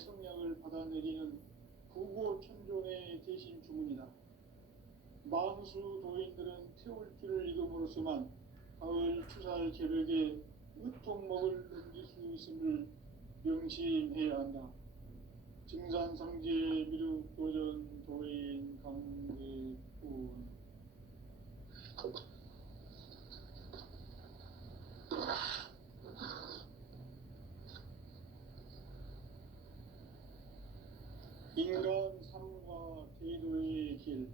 성약을 받아내리는 구고천존의 대신 주문이다. 망수 도인들은 태울 길을 잃음으로써만 가을 추살 계백에 으통먹을 넘길 수 있음을 명심해야 한다. 증산상제 미륵도전 도인 강대군. 인간 삶과 대도의 길.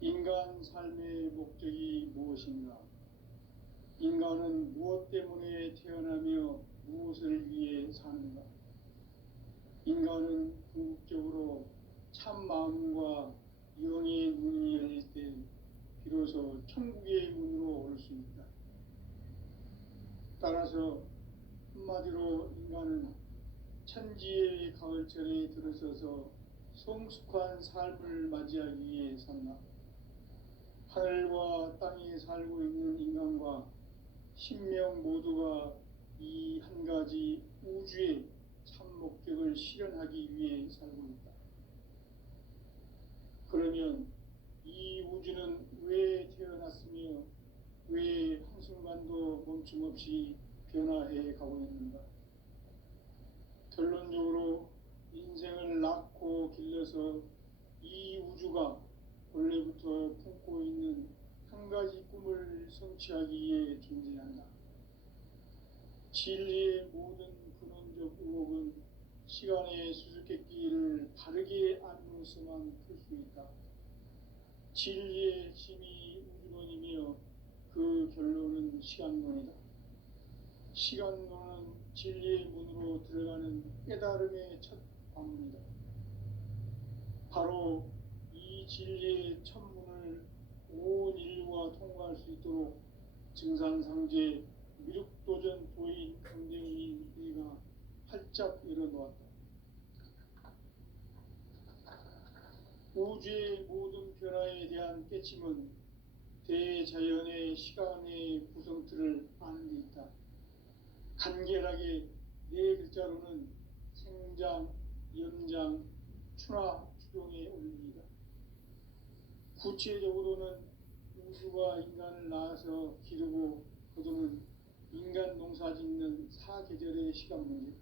인간 삶의 목적이 무엇인가? 인간은 무엇 때문에 태어나며 무엇을 위해 사는가? 인간은 궁극적으로 참 마음과 영의 문이 열릴 때 비로소 천국의 문으로 올 수 있다. 따라서 한마디로 인간은 천지의 가을철에 들어서서 성숙한 삶을 맞이하기 위해 산다. 하늘과 땅에 살고 있는 인간과 신명 모두가 이 한 가지 우주의 참 목적을 실현하기 위해 살고 있다. 그러면 이 우주는 왜 태어났으며 왜 한순간도 멈춤없이 변화해 가고 있는가? 결론적으로 인생을 낳고 길러서 이 우주가 원래부터 품고 있는 한 가지 꿈을 성취하기 위해 존재한다. 진리의 모든 근원적 의혹은 시간의 수수께끼를 바르게 안으로서만 풀 수 있다. 진리의 핵심이 우주론이며 그 결론은 시간론이다. 시간론은 진리의 문으로 들어가는 깨달음의 첫 관문이다. 바로 이 진리의 첫 문을 온 인류가 통과할 수 있도록 증산상제 미륵도전 도인 강대훈이 우리가 활짝 열어놓았다. 우주의 모든 변화에 대한 깨침은 대자연의 시간의 구성틀을 아는 데 있다. 간결하게 네 글자로는 생장, 연장, 추나 추동의 원리이다. 구체적으로는 우주가 인간을 낳아서 기르고 거두는 인간 농사 짓는 사계절의 시간 문제.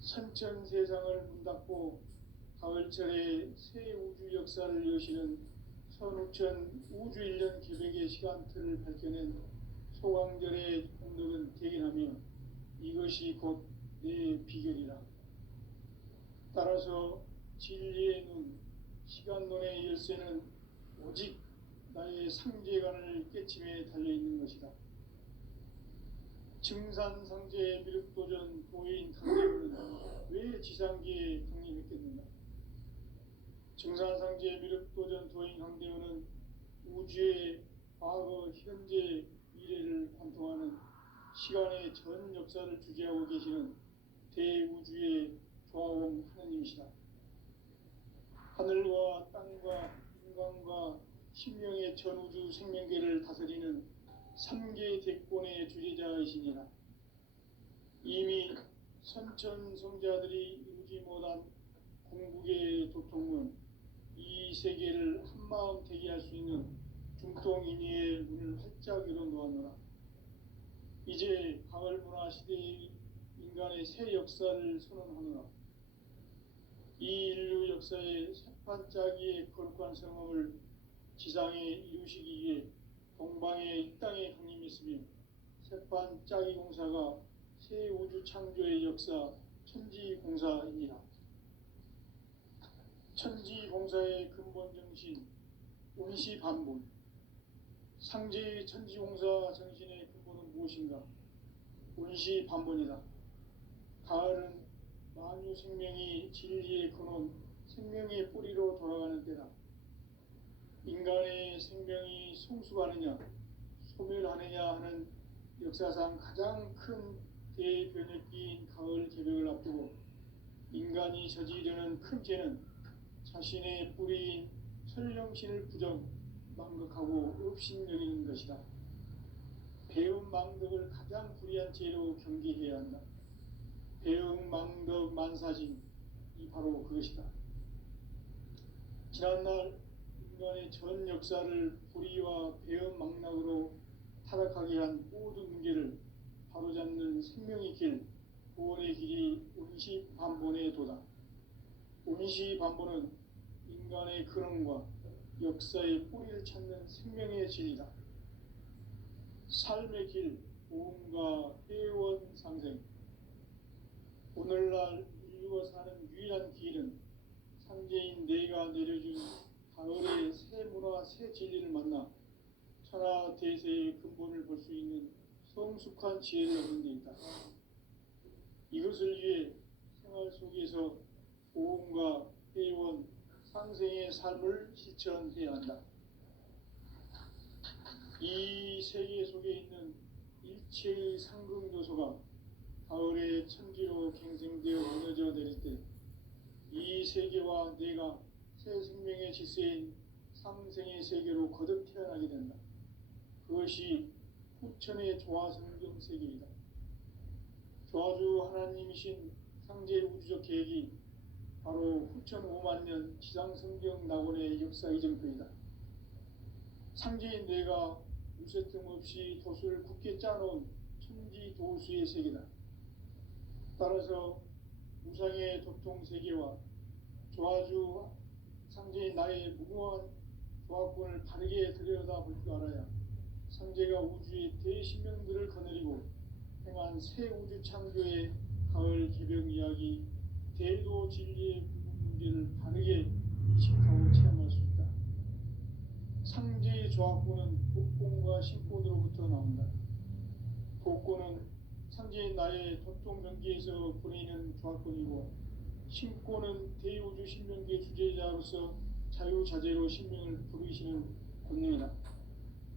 선천 세상을 문 닫고 가을철에 새 우주 역사를 여시는 선우천 우주 1년 계백의 시간틀을 밝혀낸 소강절의 공덕은 대견하며 이것이 곧 내 비결이라. 따라서 진리의 눈, 시간론의 열쇠는 오직 나의 상제관을 깨침에 달려있는 것이다. 증산상제 미륵도전 도인 강대훈은 왜 지상계에 강림했겠는가? 증산상제 미륵도전 도인 강대훈은 우주의 과거, 현재, 미래를 관통하는 시간의 전 역사를 주재하고 계시는 대우주의 조화원 하느님이시다. 하늘과 땅과 인간과 신명의 전우주 생명계를 다스리는 3계 대권의 주재자이시니라. 이미 선천성자들이 이루지 못한 궁극의 도통은 이 세계를 한마음 되게 할 수 있는 중통인의의 문을 활짝 열어놓았노라. 이제 가을 문화 시대의 인간의 새 역사를 선언하노라. 이 인류 역사의 새판짜기의 거룩한 성업을 지상에 이루시기 위해 동방의 이 땅에 강림했으며 새판짜기 공사가 새 우주 창조의 역사 천지공사이니라. 천지공사의 근본 정신 운시반본. 상제의 천지공사 정신의 근본은 무엇인가? 운시반본이다. 가을은 만유 생명이 진리의 근원, 생명의 뿌리로 돌아가는 때다. 인간의 생명이 성숙하느냐, 소멸하느냐 하는 역사상 가장 큰 대변혁기인 가을 계백을 앞두고 인간이 저지르는 큰 죄는 자신의 뿌리인 설령신을 부정, 망극하고 업신여기는 것이다. 배움 망극을 가장 불의한 죄로 경계해야 한다. 배움 망덕만사진 이 바로 그것이다. 지난날 인간의 전 역사를 불의와 배은망락으로 타락하게 한 모든 문제를 바로잡는 생명의 길, 구원의 길이 운시반본에 도다. 운시반본은 인간의 근원과 역사의 뿌리를 찾는 생명의 진리다. 삶의 길, 보험과 회원 상생. 오늘날 인류가 사는 유일한 길은 상제인 내가 내려준 가을의 새 문화, 새 진리를 만나 천하 대세의 근본을 볼 수 있는 성숙한 지혜를 얻는 데 있다. 이것을 위해 생활 속에서 보험과 회원, 상생의 삶을 실천해야 한다. 이 세계 속에 있는 일체의 상승조소가 가을의 천지로 갱생되어 무너져 내릴 때 이 세계와 내가 새 생명의 질서인 상생의 세계로 거듭 태어나게 된다. 그것이 후천의 조화성경 세계이다. 조화주 하나님이신 상제 우주적 계획이 바로 후천 5만 년 지상성경 낙원의 역사 이정표이다. 상제인 내가 무쇠 틈 없이 도수를 굳게 짜놓은 천지 도수의 세계다. 따라서 무상의 도통 세계와 조화주 상제인 나의 무궁한 조화권을 바르게 들여다볼 줄 알아야 상제가 우주의 대신명들을 거느리고 행한 새 우주 창조의 가을 개병 이야기, 대도 진리의 문제를 바르게 인식하고 체험할 수 있다. 상제의 조화권은 복권과 신권으로부터 나온다. 복권은 상제인 나의 도통 명기에서 보내는 조화권이고, 신권은 대우주 신명기의 주제자로서 자유자재로 신명을 부르시는 권능이다.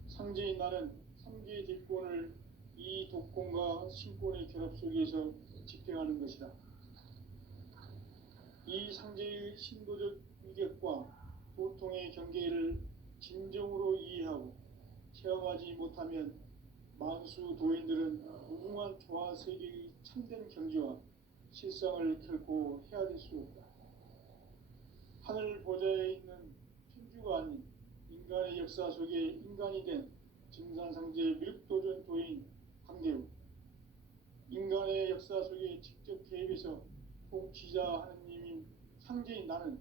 상제인 나는 3개의 딜권을 이 독권과 신권의 결합 속에서 집행하는 것이다. 이 상제의 신도적 위격과 보통의 경계를 진정으로 이해하고 체험하지 못하면 만수 도인들은 무궁한 조화 세계의 참된 경지와 실상을 결코 헤아릴 수 없다. 하늘 보좌에 있는 천주가 아닌 인간의 역사 속에 인간이 된 증산상제 미륵도전 도인 강대우, 인간의 역사 속에 직접 개입해서 통치자 하느님인 상제인 나는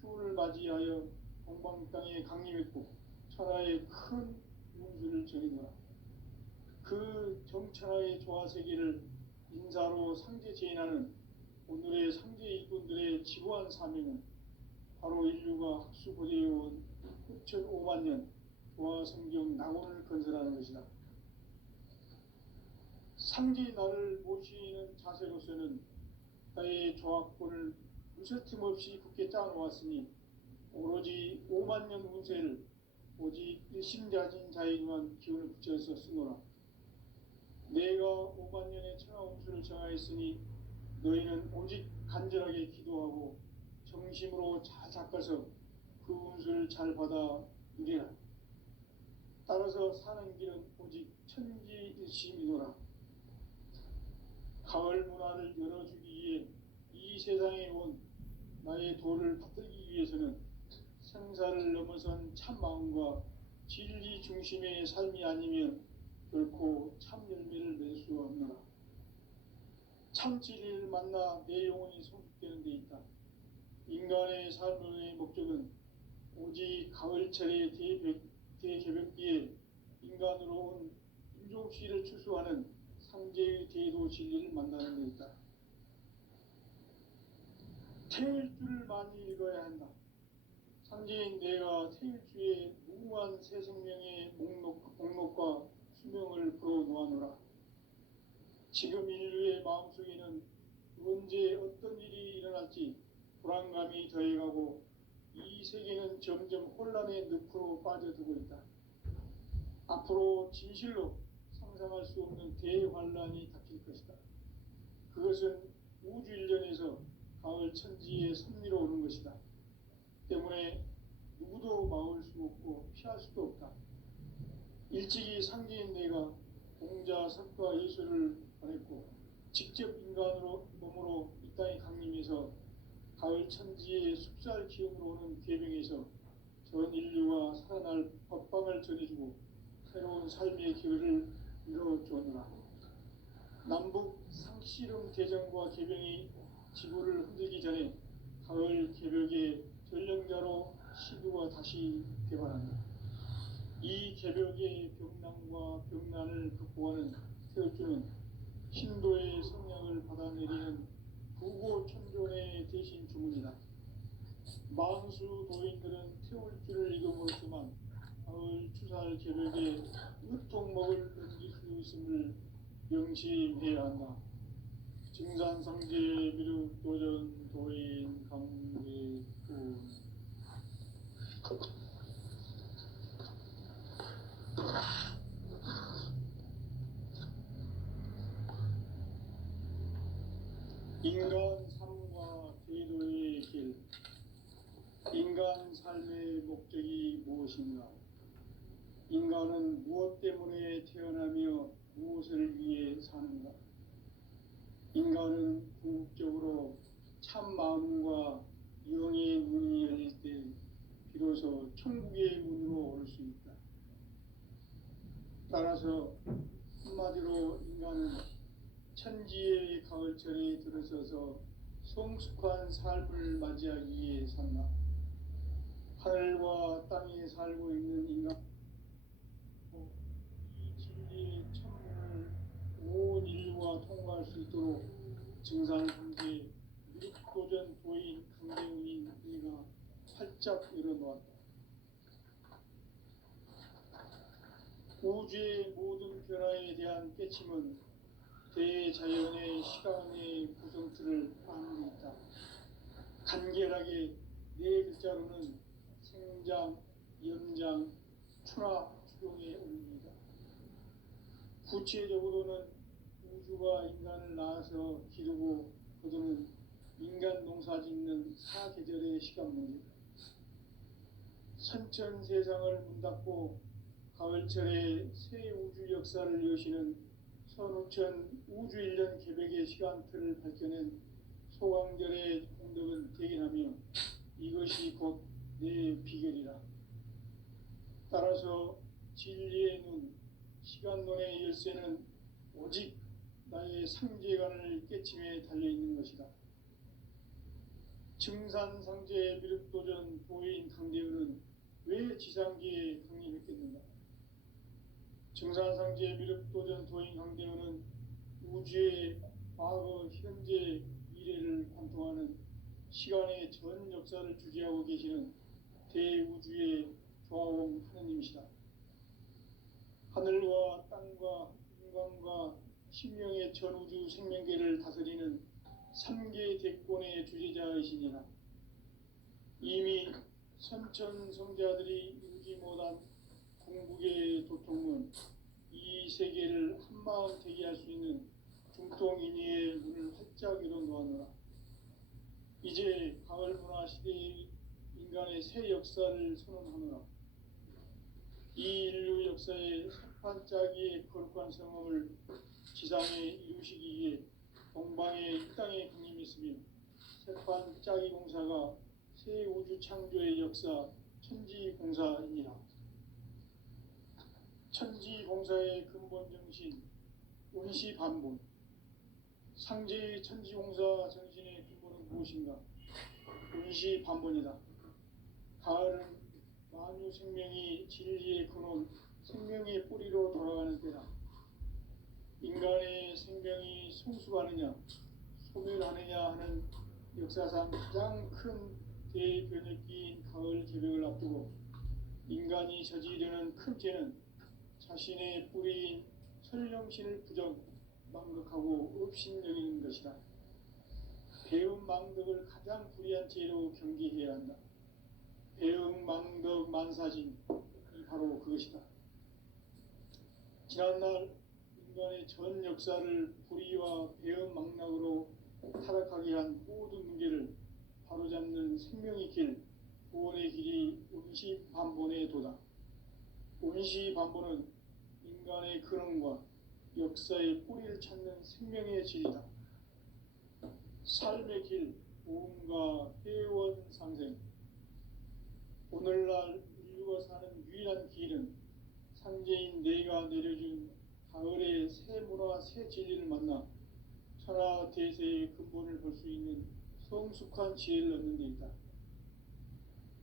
추운을 맞이하여 동방 땅에 강림했고 천하의 큰 운수를 정해놓아 그 정천하의 조화세계를 인사로 상제 제인하는 오늘의 상제 일꾼들의 지고한 사명은 바로 인류가 학수고대해온 6,5만 년 조화성경 낙원을 건설하는 것이다. 상제의 나를 모시는 자세로서는 나의 조화권을 무쇠틈 없이 굳게 짜놓았으니 오로지 5만 년 운세를 오직 일심자진 자에게만 기운을 붙여서 쓰노라. 내가 5만 년의 천하 운수를 정하였으니 너희는 오직 간절하게 기도하고 정심으로 잘 닦아서 그 운수를 잘 받아 누리라. 따라서 사는 길은 오직 천지일심이노라. 가을 문화를 열어주기 위해 이 세상에 온 나의 도를 받들기 위해서는 생사를 넘어선 참 마음과 진리 중심의 삶이 아니면 결코 참 열매를 맺을 수 없노라. 참 진리를 만나 내 영혼이 성숙되는 데 있다. 인간의 삶의 목적은 오직 가을철의 대개벽기에 인간으로 온 인종시를 추수하는 상제의 대도 진리를 만나는 데 있다. 태일주를 많이 읽어야 한다. 상제인 내가 태일주의 무궁한 새 생명의 목록과 수명을 풀어놓아노라. 지금 인류의 마음속에는 언제 어떤 일이 일어날지 불안감이 더해가고 이 세계는 점점 혼란의 늪으로 빠져들고 있다. 앞으로 진실로 상상할 수 없는 대환란이 닥칠 것이다. 그것은 우주 일련에서 가을 천지의 섭리로 오는 것이다. 때문에 누구도 막을 수 없고 피할 수도 없다. 일찍이 상제인 내가 공자, 석가, 예수를 보냈고 직접 인간으로 몸으로 이 땅에 강림해서 가을 천지의 숲살 기업으로 오는 계명에서 전 인류가 살아날 법방을 전해주고 새로운 삶의 기회를 이뤄주었노라. 남북 상씨름 대전과 계명이 지구를 흔들기 전에 가을 개벽의 전령자로 시구가 다시 개발한다. 이 개벽의 병난과 병난을 극복하는 태울주는 신도의 성령을 받아내리는 부고천존의 대신 주문이다. 만수 도인들은 태울주를 이겨물었지만 가을 추살 개벽에 으통목을 넘길 수 있음을 명심해야 한다. 증산상제 미륵 도전 도인 강대군. 인간 삶과 제도의 길. 인간 삶의 목적이 무엇인가? 인간은 무엇 때문에 태어나며 무엇을 위해 사는가? 인간은 궁극적으로 참 마음과 영의 문이 열릴 때 비로소 천국의 문으로 올 수 있다. 따라서 한마디로 인간은 천지의 가을철에 들어서서 성숙한 삶을 맞이하기 위해 산다. 하늘과 땅에 살고 있는 인간, 이 진리의 천문을 온 인류가 통과할 수 있도록 증산상제 미륵도전 도인 강대훈인 우리가 활짝 열어놓았다. 우주의 모든 변화에 대한 깨침은 대자연의 시간의 구성틀을 아는 데 있다. 간결하게 네 글자로는 생장, 연장, 추나 추동의 의미이다. 구체적으로는 우주가 인간을 낳아서 기르고 거두는 인간 농사 짓는 사계절의 시간 문제다. 선천 세상을 문 닫고 가을철에 새 우주 역사를 여시는 선우천 우주 1년 개벽의 시간틀을 밝혀낸 소강절의 공덕은 대견하며 이것이 곧 내 비결이라. 따라서 진리의 눈, 시간론의 열쇠는 오직 나의 상제관을 깨침에 달려있는 것이다. 증산상제 미륵도전 도인 강대훈은 왜 지상기에 강림했겠는가? 증산상제 미륵도전 도인 강대훈은 우주의 과거, 현재, 미래를 관통하는 시간의 전 역사를 주재하고 계시는 대우주의 조화원 하느님이시다. 하늘과 땅과 인간과 신명의 전우주 생명계를 다스리는 3계 대권의 주재자이시니라. 이미 선천성자들이 이루지 못한 궁극의 도통문, 이 세계를 한마음 되게 할 수 있는 중통인의의 문을 활짝 열어놓았노라. 이제 가을 문화 시대의 인간의 새 역사를 선언하노라. 이 인류 역사의 sep판짜기의 거룩한 성험을 지상에 이루시기 위해 동방의 이 땅에 강림했으며 sep판짜기 공사가 새 우주 창조의 역사 천지공사이니라. 천지공사의 근본 정신 운시반본. 상제의 천지공사 정신의 근본은 무엇인가? 운시반본이다. 가을은 만유 생명이 진리의 근원, 생명의 뿌리로 돌아가는 때다. 인간의 생명이 성숙하느냐, 소멸하느냐 하는 역사상 가장 큰 대변혁기인 가을 개벽을 앞두고 인간이 저지르는 큰 죄는 자신의 뿌리인 설령신을 부정, 망극하고 업신여기는 것이다. 배움 망덕을 가장 불의한 죄로 경계해야 한다. 배움 망덕 만사진, 이 바로 그것이다. 지난날 인간의 전 역사를 불의와 배움 망락으로 타락하게 한 모든 문제를 바로잡는 생명의 길, 구원의 길이 운시반본의 도다. 운시반본은 인간의 근원과 역사의 뿌리를 찾는 생명의 질이다. 삶의 길, 모험과 회원 상생. 오늘날 인류가 사는 유일한 길은 상제인 내가 내려준 가을의 새 문화, 새 진리를 만나 천하 대세의 근본을 볼 수 있는 성숙한 지혜를 얻는 데 있다.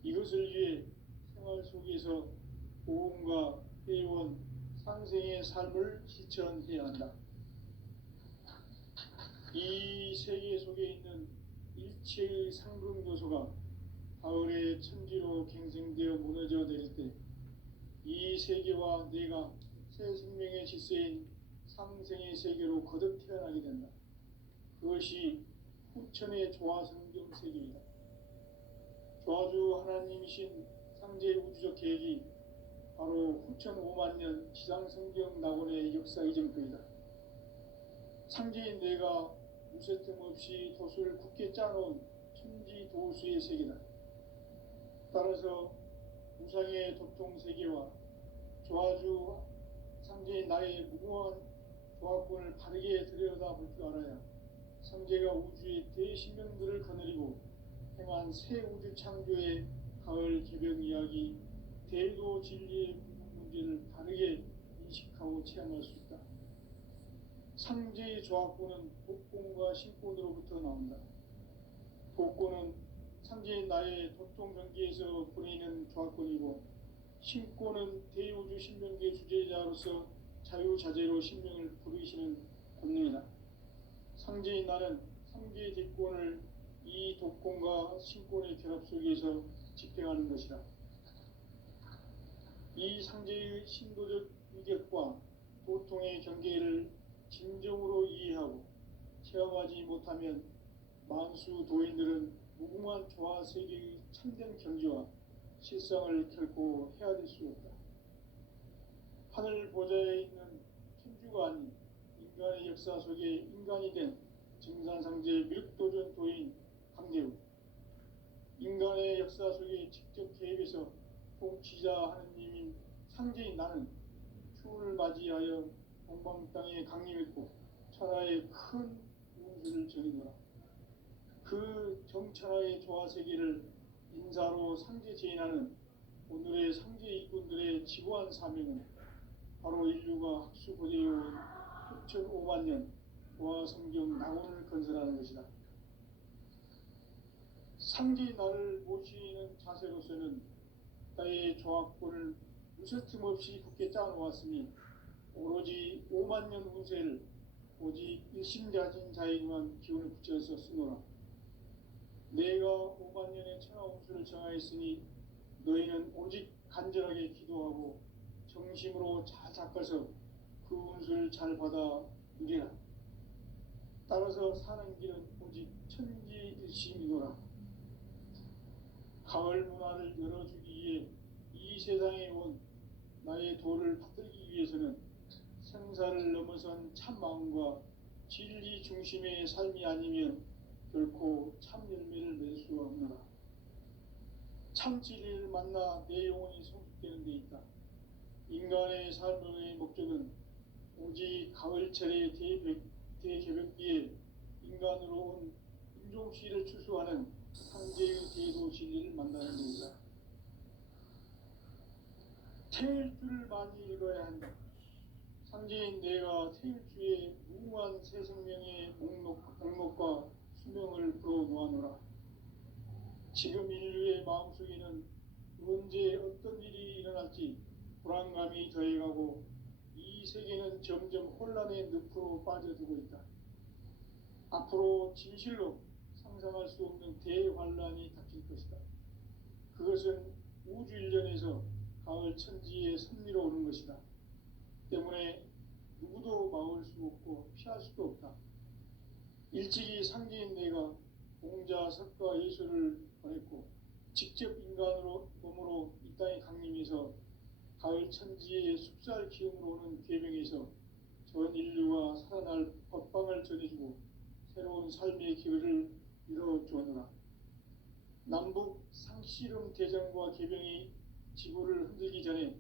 이것을 위해 생활 속에서 모험과 회원, 상생의 삶을 실천해야 한다. 이 세계 속에 있는 일체의 상금 요소가 가을의 천지로 갱생되어 무너져 내릴 때 이 세계와 내가 새 생명의 질서인 상생의 세계로 거듭 태어나게 된다. 그것이 후천의 조화성경 세계이다. 조화주 하나님이신 상제의 우주적 계획이 바로 후천 5만 년 지상성경 낙원의 역사 이전표이다. 상제인 내가 무쇠뜸 없이 도수를 굳게 짜놓은 천지 도수의 세계다. 따라서 무상의 도통 세계와 조화주 상제인 나의 무궁한 조화권을 바르게 들여다볼 줄 알아야 상제가 우주의 대신명들을 거느리고 행한 새 우주 창조의 가을 개벽 이야기, 대도 진리의 문제를 바르게 인식하고 체험할 수 있다. 상제의 조화권은 복권과 신권으로부터 나온다. 복권은 상제인 나의 도통 경계에서 보내는 조화권이고, 신권은 대우주 신명계 주제자로서 자유자재로 신명을 부르시는 권능이다. 상제인 나는 상제의 대권을 이 독권과 신권의 결합 속에서 집행하는 것이다. 이 상제의 신도적 위격과 도통의 경계를 진정으로 이해하고 체험하지 못하면 만수 도인들은 무궁한 조화 세계의 참된 경지와 실상을 결코 헤아릴 수 없다. 하늘 보좌에 있는 천주가 아닌 인간의 역사 속에 인간이 된 증산상제 밀도전 도인 강대우, 인간의 역사 속에 직접 개입해서 통치자 하느님인 상제인 나는 추운을 맞이하여 동방 땅에 강림했고 천하의 큰 운수를 전이노라. 그 정천하의 조화 세계를 인사로 상제 제인하는 오늘의 상제 일꾼들의 지고한 사명은 바로 인류가 학수고대해온 6,5만 년 조화 성경 낙원을 건설하는 것이다. 상제인 나를 모시는 자세로서는 나의 조화권을 무쇠틈 없이 굳게 짜놓았으니 오로지 5만 년 운세를 오직 일심자진 자에게만 기운을 붙여서 쓰노라. 내가 5만 년의 천하 운수를 정하였으니 너희는 오직 간절하게 기도하고 정심으로 잘 닦아서 그 운수를 잘 받아 누리라. 따라서 사는 길은 오직 천지일심이노라. 가을 문화를 열어주기 위해 이 세상에 온 나의 도를 받들기 위해서는 생사를 넘어선 참마음과 진리 중심의 삶이 아니면 결코 참 열매를 맺을 수가 없노라. 참 진리를 만나 내 영혼이 성숙되는 데 있다. 인간의 삶의 목적은 오직 가을철의 대개벽기에 인간으로 온 인종씨를 추수하는 상제의 대도 진리를 만나는 데이다. 태일주를 많이 읽어야 한다. 상제인 내가 태일주의 무궁한 새 생명의 목록과 수명을 풀어놓아노라. 지금 인류의 마음속에는 언제 어떤 일이 일어날지 불안감이 더해가고 이 세계는 점점 혼란의 늪으로 빠져들고 있다. 앞으로 진실로 상상할 수 없는 대환란이 닥칠 것이다. 그것은 우주 일련에서 가을 천지의 섭리로 오는 것이다. 때문에 누구도 막을 수 없고 피할 수도 없다. 일찍이 상제인 내가 공자, 석가, 예수를 보냈고 직접 인간으로 몸으로 이 땅에 강림해서 가을 천지의 숲살 기운으로 오는 계명에서 전 인류가 살아날 법방을 전해주고 새로운 삶의 기회를 이뤄주었노라. 남북 상씨름 대전과 계병이 지구를 흔들기 전에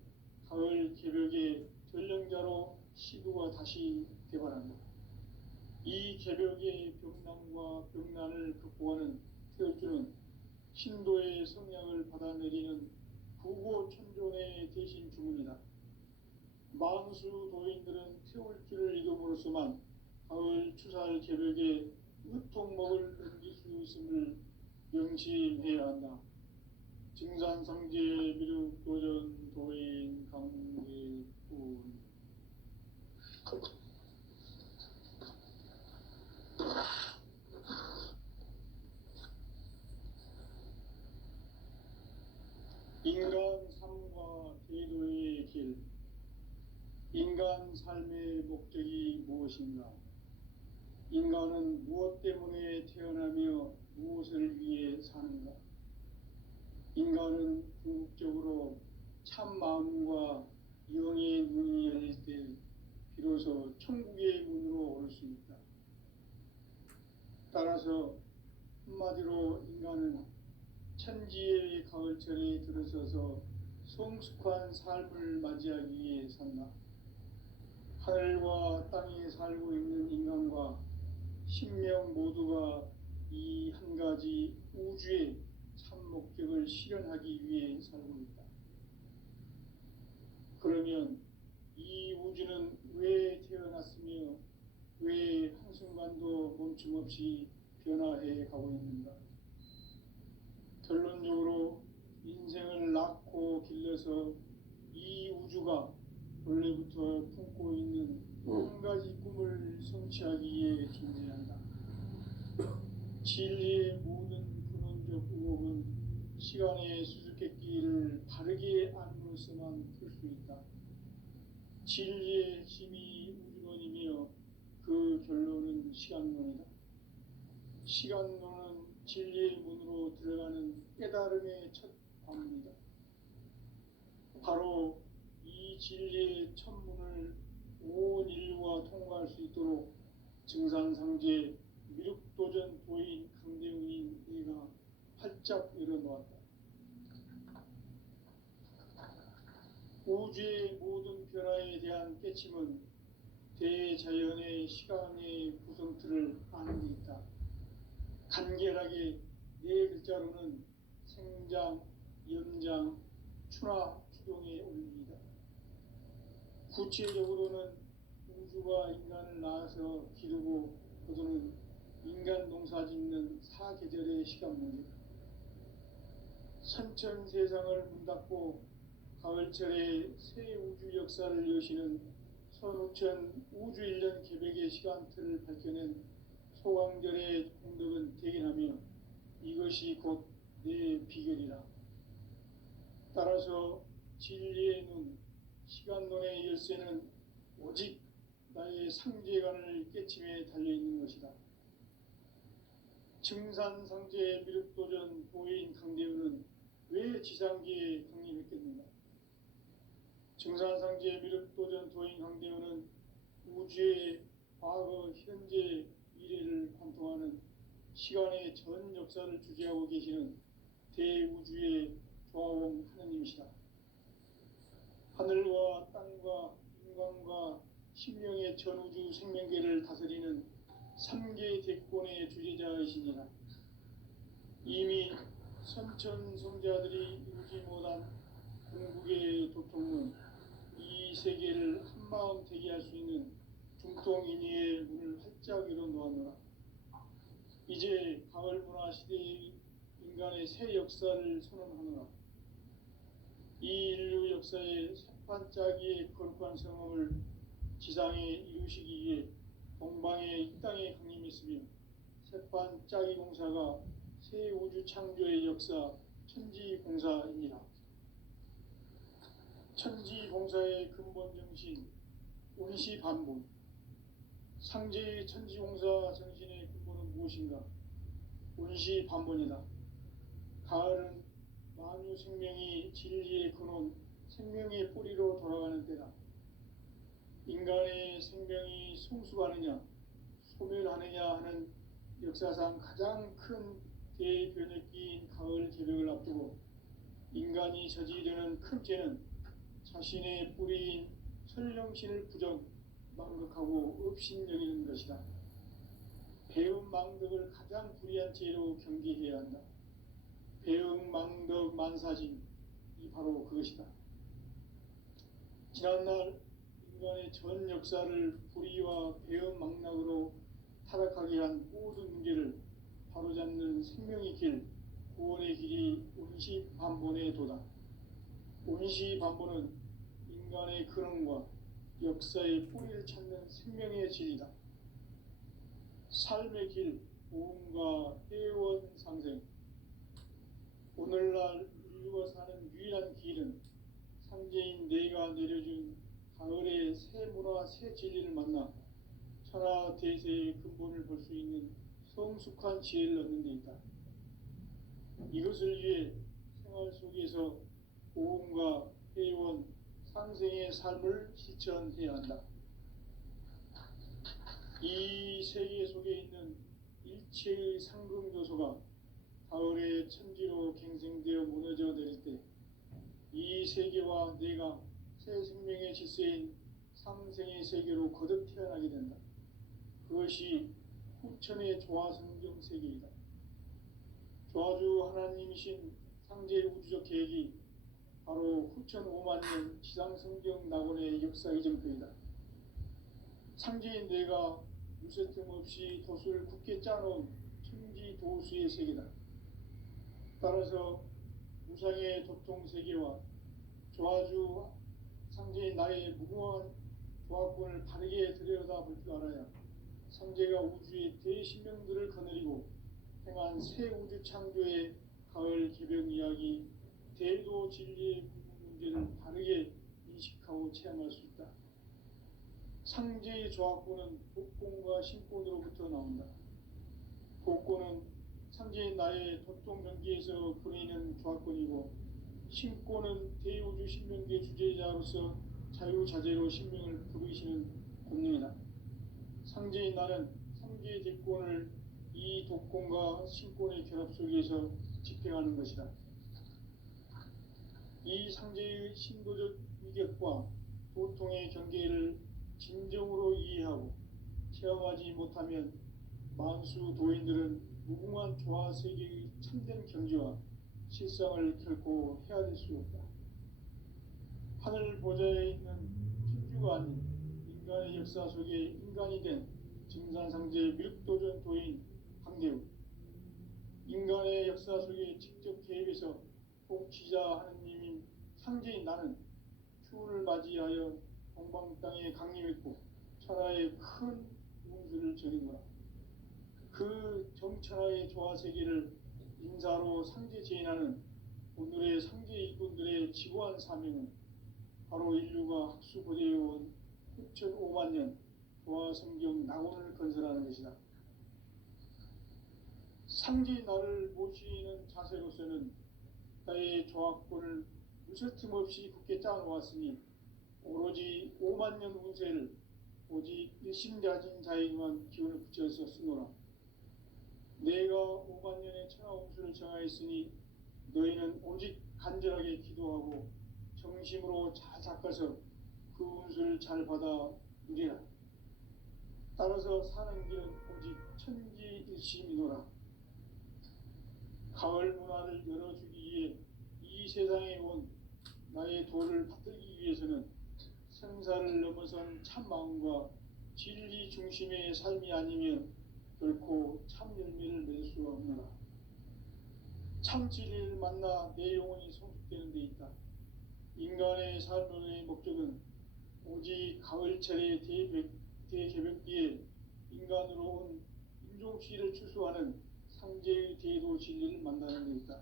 가을 개벽의 전령자로 시구가 다시 개발한다. 이 개벽의 병남과 병난을 극복하는 태울주는 신도의 성향을 받아내리는 부고천존의 대신 주문이다. 만수 도인들은 태울주를 이름으로서만 가을 추살 개벽에 으통먹을 넘길 수 있음을 명심해야 한다. 증산상제 미륵 도전 도인 강계군. 인간 삶과 대도의 길. 인간 삶의 목적이 무엇인가? 인간은 무엇 때문에 태어나며 무엇을 위해 사는가? 인간은 궁극적으로 참 마음과 영의 문이 열릴 때 비로소 천국의 문으로 올 수 있다. 따라서 한마디로 인간은 천지의 가을철에 들어서서 성숙한 삶을 맞이하기 위해 산다. 하늘과 땅에 살고 있는 인간과 신명 모두가 이 한 가지 우주의 참 목적을 실현하기 위해 살고 있다. 그러면 이 우주는 왜 태어났으며 왜 한순간도 멈춤없이 변화해 가고 있는가? 결론적으로 인생을 낳고 길러서 이 우주가 원래부터 품고 있는 한 가지 꿈을 성취하기 위해 존재한다. 진리의 모든 근원적 의혹은 시간의 수수께끼를 바르게 안으로서만 풀 수 있다. 진리의 핵심이 우주론이며 그 결론은 시간론이다. 시간론은 진리의 문으로 들어가는 깨달음의 첫 관문이다. 바로 이 진리의 첫 문을 온 인류가 통과할 수 있도록 증산상제 미륵도전 도인 강대웅인 내가 활짝 열어놓았다. 우주의 모든 변화에 대한 깨침은 대자연의 시간의 구성틀을 아는 데 있다. 간결하게 네 글자로는 생장, 연장, 추나 추동의 원리이다. 구체적으로는 우주가 인간을 낳아서 기르고 거두는 인간 농사 짓는 사계절의 시간 문제다. 선천 세상을 문 닫고 가을철에 새 우주 역사를 여시는 선우천 우주 1년 개벽의 시간틀을 밝혀낸 소강절의 공덕은 대견하며 이것이 곧 내 비결이라. 따라서 진리의 눈, 시간론의 열쇠는 오직 나의 상제관을 깨침에 달려있는 것이다. 증산상제 미륵도전 도인 강대우는 왜 지상계에 강림했겠는가? 증산상제 미륵도전 도인 강대우는 우주의 과거, 현재, 미래를 관통하는 시간의 전 역사를 주재하고 계시는 대우주의 조화원 하느님이시다. 하늘과 땅과 인간과 신명의 전우주 생명계를 다스리는 3계 대권의 주재자이시니라. 이미 선천성자들이 이루지 못한 궁극의 도통문, 이 세계를 한마음 되게 할 수 있는 중통인의의 문을 활짝 열어놓았노라. 이제 가을 문화 시대의 인간의 새 역사를 선언하노라. 이 인류 역사의 새판짜기의 거룩한 성험을 지상에 이루시기 위해 동방의 이 땅에 강림했으며 새판짜기 공사가 새 우주 창조의 역사 천지공사입니다. 천지공사의 근본 정신 운시반본. 상제의 천지공사 정신의 근본은 무엇인가? 운시반본이다. 가을은 만유 생명이 진리의 근원, 생명의 뿌리로 돌아가는 때다. 인간의 생명이 성숙하느냐, 소멸하느냐 하는 역사상 가장 큰 대변혁기인 가을 개벽을 앞두고 인간이 저지르는 큰 죄는 자신의 뿌리인 설령신을 부정, 망극하고 업신여기는 것이다. 배은망덕을 가장 불의한 죄로 경계해야 한다. 배은망덕 만사진이 바로 그것이다. 지난날 인간의 전 역사를 불의와 배은망락으로 타락하게 한 모든 문제를 바로잡는 생명의 길, 구원의 길이 운시반본의 도다. 운시반본은 인간의 근원과 역사의 뿌리를 찾는 생명의 진리다. 삶의 길, 보험과 회원상생. 오늘날 인류가 사는 유일한 길은 상제인 내가 내려준 가을의 새 문화, 새 진리를 만나 천하 대세의 근본을 볼 수 있는 성숙한 지혜를 얻는 데 있다. 이것을 위해 생활 속에서 보험과 회원, 상생의 삶을 실천해야 한다. 이 세계 속에 있는 일체의 상금 요소가 가을의 천지로 갱생되어 무너져 내릴 때 이 세계와 내가 새 생명의 질서인 상생의 세계로 거듭 태어나게 된다. 그것이 후천의 조화성경 세계이다. 조화주 하나님이신 상제 우주적 계획이 바로 후천 5만 년 지상성경 낙원의 역사 이정표이다. 상제인 내가 무쇠틈 없이 도수를 굳게 짜놓은 천지 도수의 세계다. 따라서 무상의 도통 세계와 조화주 상제인 나의 무궁한 조화권을 바르게 들여다볼 줄 알아야 상제가 우주의 대신명들을 거느리고 행한 새 우주 창조의 가을 개벽 이야기, 대도 진리의 문제를 바르게 인식하고 체험할 수 있다. 상제의 조화권은 복권과 신권으로부터 나온다. 복권은 상제인 나의 도통 경기에서 보내는 조화권이고, 신권은 대우주 신명계 주제자로서 자유자재로 신명을 부르시는 권능이다. 상제인 나는 상제의 대권을 이 독권과 신권의 결합 속에서 집행하는 것이다. 이 상제의 신도적 위격과 도통의 경계를 진정으로 이해하고 체험하지 못하면 만수 도인들은 무궁한 조화 세계의 참된 경지와 실상을 결코 헤아릴 수 없다. 하늘 보좌에 있는 천주가 아닌 인간의 역사 속에 인간이 된 증산상제 밀도전 도인 황대우, 인간의 역사 속에 직접 개입해서 통치자 하느님인 상제인 나는 추운을 맞이하여 동방 땅에 강림했고 천하의 큰 운수를 적인 거라. 그 정천하의 조화 세계를 인사로 상제 제인하는 오늘의 상제 일꾼들의 지고한 사명은 바로 인류가 학수고대해온 6,5만 년 조화 성경 낙원을 건설하는 것이다. 상제인 나를 모시는 자세로서는 나의 조화권을 무쇠틈 없이 굳게 짜놓았으니 오로지 5만 년 운세를 오직 일심자진 자에게만 기운을 붙여서 쓰노라. 내가 5만 년의 천하 운수를 정하였으니 너희는 오직 간절하게 기도하고 정심으로 잘 닦아서 그 운수를 잘 받아 누리라. 따라서 사는 길은 오직 천지일심이노라. 가을 문화를 열어주기 위해 이 세상에 온 나의 도를 받들기 위해서는 생사를 넘어선 참 마음과 진리 중심의 삶이 아니면 결코 참 열매를 맺을 수가 없노라. 참 진리를 만나 내 영혼이 성숙되는 데 있다. 인간의 삶의 목적은 오직 가을철의 대개벽기에 인간으로 온 인종시를 추수하는 상제의 대도 진리를 만나는 데 있다.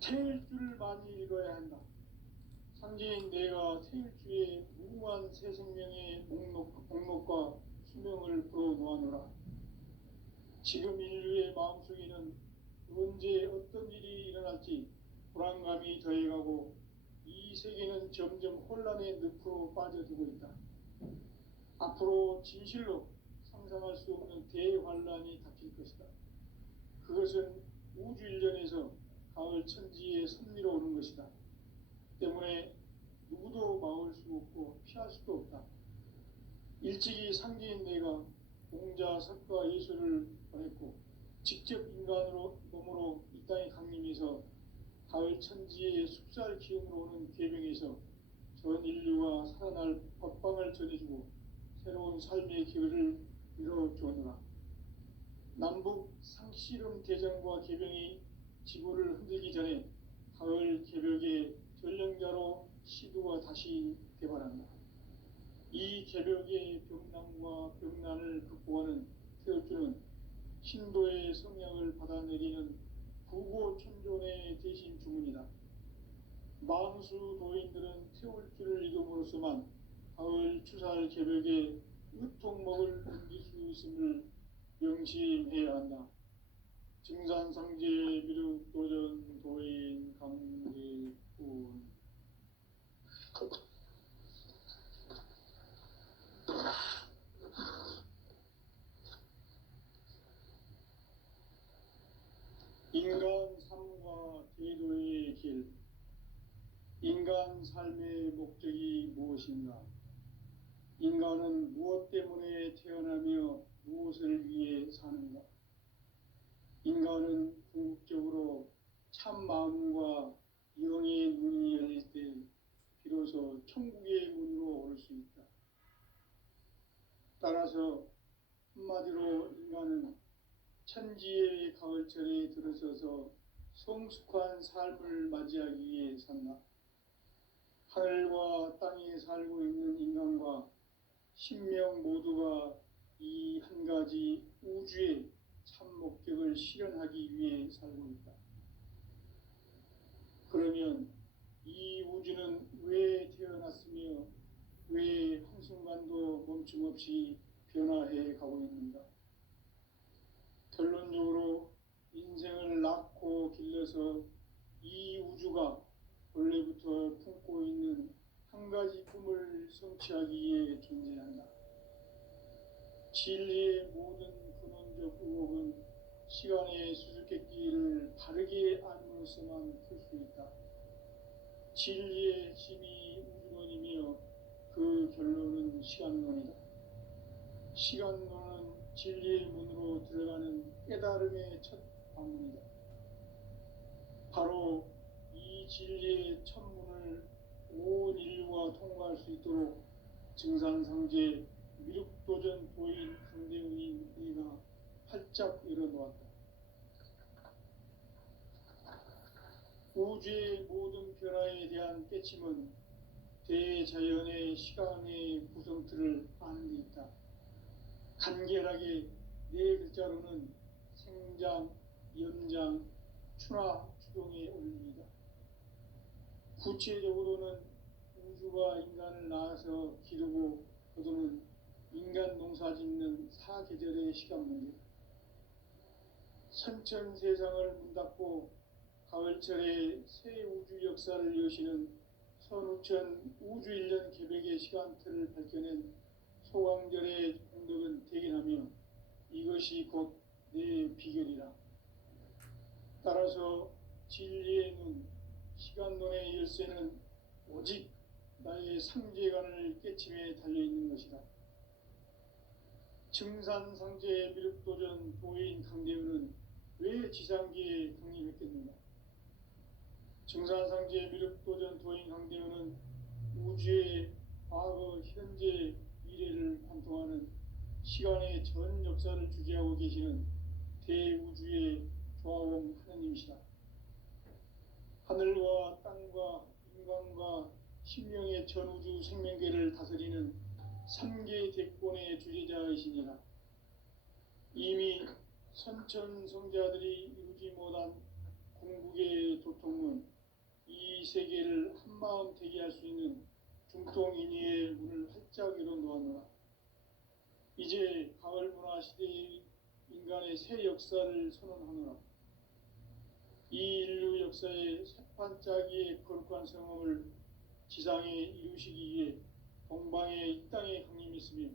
태일주를 많이 읽어야 한다. 상제인 내가 태일주의 무궁한 새 생명의 목록과 수명을 불어놓아노라. 지금 인류의 마음속에는 언제 어떤 일이 일어날지 불안감이 더해가고 이 세계는 점점 혼란의 늪으로 빠져들고 있다. 앞으로 진실로 상상할 수 없는 대환란이 닥칠 것이다. 그것은 우주 일련에서 가을 천지의 섭리로 오는 것이다. 때문에 누구도 막을 수 없고 피할 수도 없다. 일찍이 상계인 내가 공자, 석가, 예수를 보냈고 직접 인간으로 몸으로 이 땅에 강림해서 가을 천지의 숲살 기운으로 오는 괴병에서 전 인류가 살아날 법방을 전해주고 새로운 삶의 기회를 이뤄주었노라. 남북 상씨름 대전과 개병이 지구를 흔들기 전에 가을 개벽의 전령자로 시두가 다시 개발한다. 이 개벽의 병난과 병난을 극복하는 태울주는 신도의 성령을 받아내리는 부고천존의 대신 주문이다. 망수 도인들은 태울주를 이름으로서만 가을 추살 개벽의 으통목을 넘길 수 있음을 명심해야 한다. 증산상제 미륵도전 도인 강대군. 인간 삶과 제도의 길. 인간 삶의 목적이 무엇인가? 인간은 무엇 때문에 태어나며 무엇을 위해 사는가? 인간은 궁극적으로 참 마음과 영의 문이 열릴 때 비로소 천국의 문으로 오를 수 있다. 따라서 한마디로 인간은 천지의 가을철에 들어서서 성숙한 삶을 맞이하기 위해 산다. 하늘과 땅에 살고 있는 인간과 신명 모두가 이 한 가지 우주의 참 목적을 실현하기 위해 살고 있다. 그러면 이 우주는 왜 태어났으며 왜 한순간도 멈춤없이 변화해 가고 있는가? 결론적으로 인생을 낳고 길러서 이 우주가 원래부터 품고 있는 한 가지 꿈을 성취하기 위해 존재한다. 진리의 모든 근원적 의혹은 시간의 수수께끼를 바르게 알므로서만 풀 수 있다. 진리의 핵심이 우주론이며 그 결론은 시간론이다. 시간론은 진리의 문으로 들어가는 깨달음의 첫 방문이다. 바로 이 진리의 첫 문을 온 인류가 통과할 수 있도록 증산상제 미륵도전 도인 강대훈인 우리가 활짝 열어놓았다. 우주의 모든 변화에 대한 깨침은 대자연의 시간의 구성틀을 아는 데 있다. 간결하게 네 글자로는 생장, 연장, 추나 추동의 원리이다. 구체적으로는 우주가 인간을 낳아서 기르고 거두는 인간 농사 짓는 사계절의 시간 문제. 선천 세상을 문 닫고 가을철에 새 우주 역사를 여시는 선우천 우주 1년 개벽의 시간틀을 밝혀낸 소강절의 공덕은 대견하며 이것이 곧 내 비결이라. 따라서 진리의 눈, 시간론의 열쇠는 오직 나의 상제관을 깨침에 달려있는 것이다. 증산상제 미륵도전 도인 강대훈은 왜 지상계에 강림했겠는가? 증산상제 미륵도전 도인 강대훈은 우주의 과거, 현재, 미래를 관통하는 시간의 전 역사를 주재하고 계시는 대우주의 조화원 하느님이시다. 하늘과 땅과 인간과 신명의 전우주 생명계를 다스리는 3개 대권의 주재자이시니라. 이미 선천성자들이 이루지 못한 궁극의 도통문, 이 세계를 한마음 되게 할 수 있는 중통인의의 문을 활짝 열어놓았노라. 이제 가을 문화 시대의 인간의 새 역사를 선언하노라. 이 인류 역사의 새판짜기의 거룩한 성험을 지상에 이루시기 위해 동방의 이 땅에 강림했으며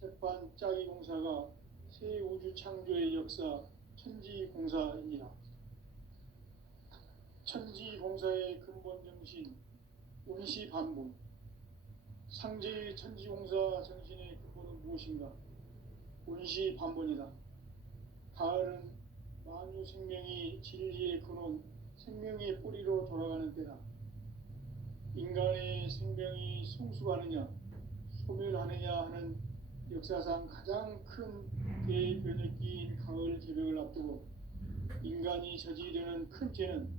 새판짜기 공사가 새 우주 창조의 역사 천지공사이니라. 천지공사의 근본 정신, 온시반본, 상제의 천지공사 정신의 근본은 무엇인가? 온시반본이다. 가을은 만유 생명이 진리의 근원, 생명의 뿌리로 돌아가는 때다. 인간의 생명이 성숙하느냐, 소멸하느냐 하는 역사상 가장 큰 대변혁기인 가을 개벽을 앞두고 인간이 저지르는 큰 죄는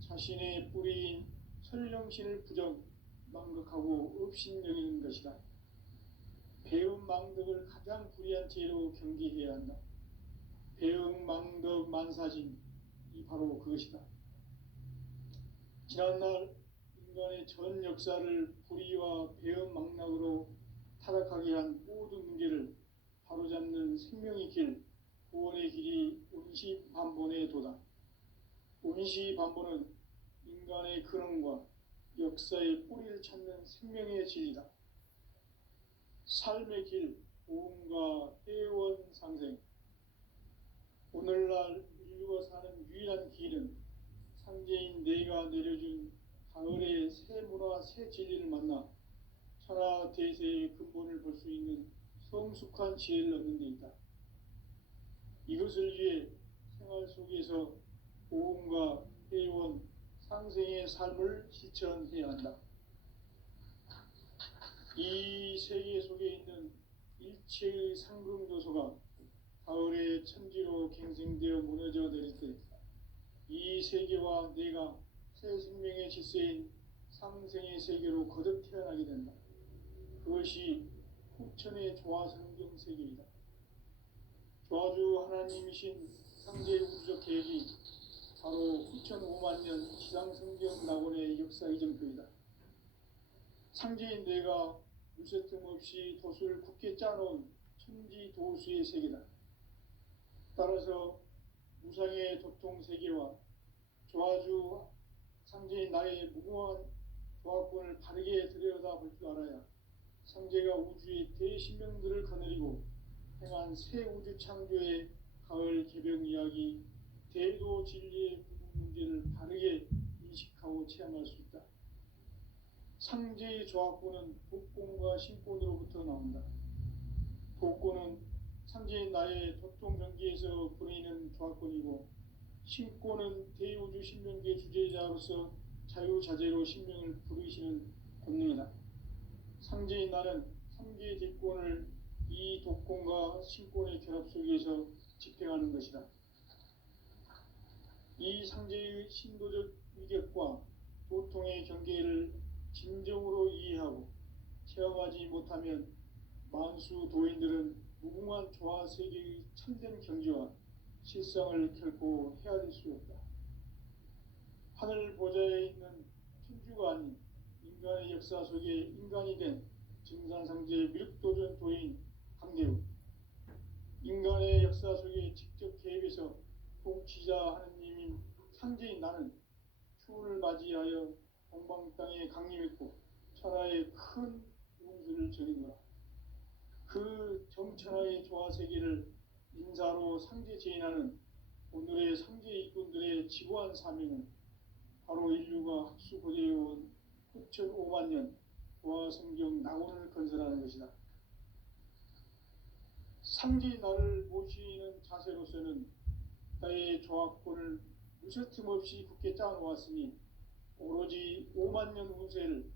자신의 뿌리인 설령신을 망각하고 업신여기는 것이다. 배은망덕을 가장 불의한 죄로 경계해야 한다. 배은망덕 만사진이 바로 그것이다. 지난날 인간의 전 역사를 불의와 배은망락으로 타락하게 한 모든 문제를 바로잡는 생명의 길, 구원의 길이 온시반본의 도다. 온시반본은 인간의 근원과 역사의 뿌리를 찾는 생명의 진리다. 삶의 길, 보험과 해원상생. 오늘날 인류가 사는 유일한 길은 상제인 내가 내려준 가을의 새 문화, 새 진리를 만나 천하 대세의 근본을 볼 수 있는 성숙한 지혜를 얻는 데 있다. 이것을 위해 생활 속에서 보험과 해원, 상생의 삶을 실천해야 한다. 이 세계 속에 있는 일체의 상금 요소가 가을의 천지로 갱생되어 무너져 내릴 때 이 세계와 내가 새 생명의 질서인 상생의 세계로 거듭 태어나게 된다. 그것이 후천의 조화성경 세계이다. 조화주 하나님이신 상제의 우주적 계획이 바로 후천 5만년 지상성경 낙원의 역사 이정표이다. 상제인 내가 물새 틈 없이 도수를 굳게 짜놓은 천지 도수의 세계다. 따라서 무상의 도통 세계와 조화주 상제인 나의 무궁한 조화권을 바르게 들여다볼 줄 알아야 상제가 우주의 대신명들을 거느리고 행한 새 우주 창조의 가을 개벽 이야기, 대도 진리의 구분 문제를 바르게 인식하고 체험할 수 있다. 상제의 조화권은 복권과 신권으로부터 나온다. 복권은 상제인 나의 도통 경계에서 보내는 조화권이고, 신권은 대우주 신명계 주제자로서 자유자재로 신명을 부르시는 권능이다. 상제인 나는 3개의 대권을 이 독권과 신권의 결합 속에서 집행하는 것이다. 이 상제의 신도적 위격과 도통의 경계를 진정으로 이해하고 체험하지 못하면 만수 도인들은 무궁한 조화 세계의 참된 경지와 실상을 결코 헤아릴 수 없다. 하늘 보좌에 있는 천주가 아닌 인간의 역사 속에 인간이 된 증산상제 미륵도전 도인 강대우, 인간의 역사 속에 직접 개입해서 통치자 하느님인 상제인 나는 추운을 맞이하여 동방 땅에 강림했고 천하의 큰 운수를 정인노라. 그 정천하의 조화세계를 인사로 상제 제인하는 오늘의 상제 일꾼들의 지고한 사명은 바로 인류가 학수고대해온 후천 5만년 조화성경 낙원을 건설하는 것이다. 상제인 나를 모시는 자세로서는 나의 조화권을 무쇠틈 없이 굳게 짜놓았으니 오로지 5만년 운세를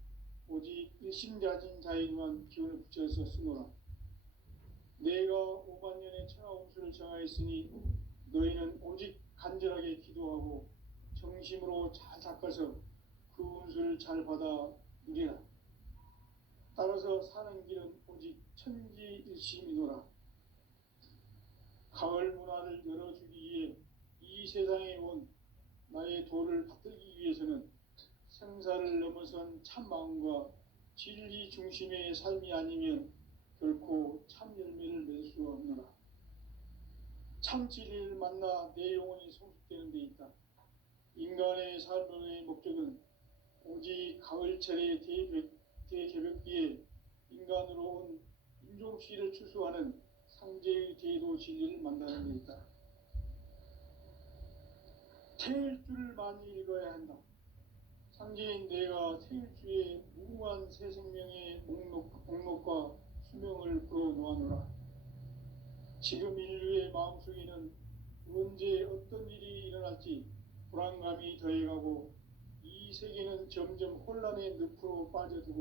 오직 일심자진 자에게만 기운을 붙여서 쓰노라. 내가 5만년의 천하 운수를 정하였으니 너희는 오직 간절하게 기도하고 정심으로 잘 닦아서 그 운수를 잘 받아 누리라. 따라서 사는 길은 오직 천지일심이노라. 가을 문화를 열어주기 위해 이 세상에 온 나의 도를 받들기 위해서는 생사를 넘어선 참 마음과 진리 중심의 삶이 아니면 결코 참 열매를 맺을 수가 없노라. 참 진리를 만나 내 영혼이 성숙되는 데 있다. 인간의 삶의 목적은 오직 가을철의 대개벽기에 인간으로 온 인종시를 추수하는 상제의 대도 진리를 만나는 데 있다. 태일주를 많이 읽어야 한다. 상제인 내가 태일주의 무궁한 새 생명의 목록과 수명을 불어놓아노라. 지금 인류의 마음속에는 언제 어떤 일이 일어날지 불안감이 더해가고 이 세계는 점점 혼란의 늪으로 빠져들고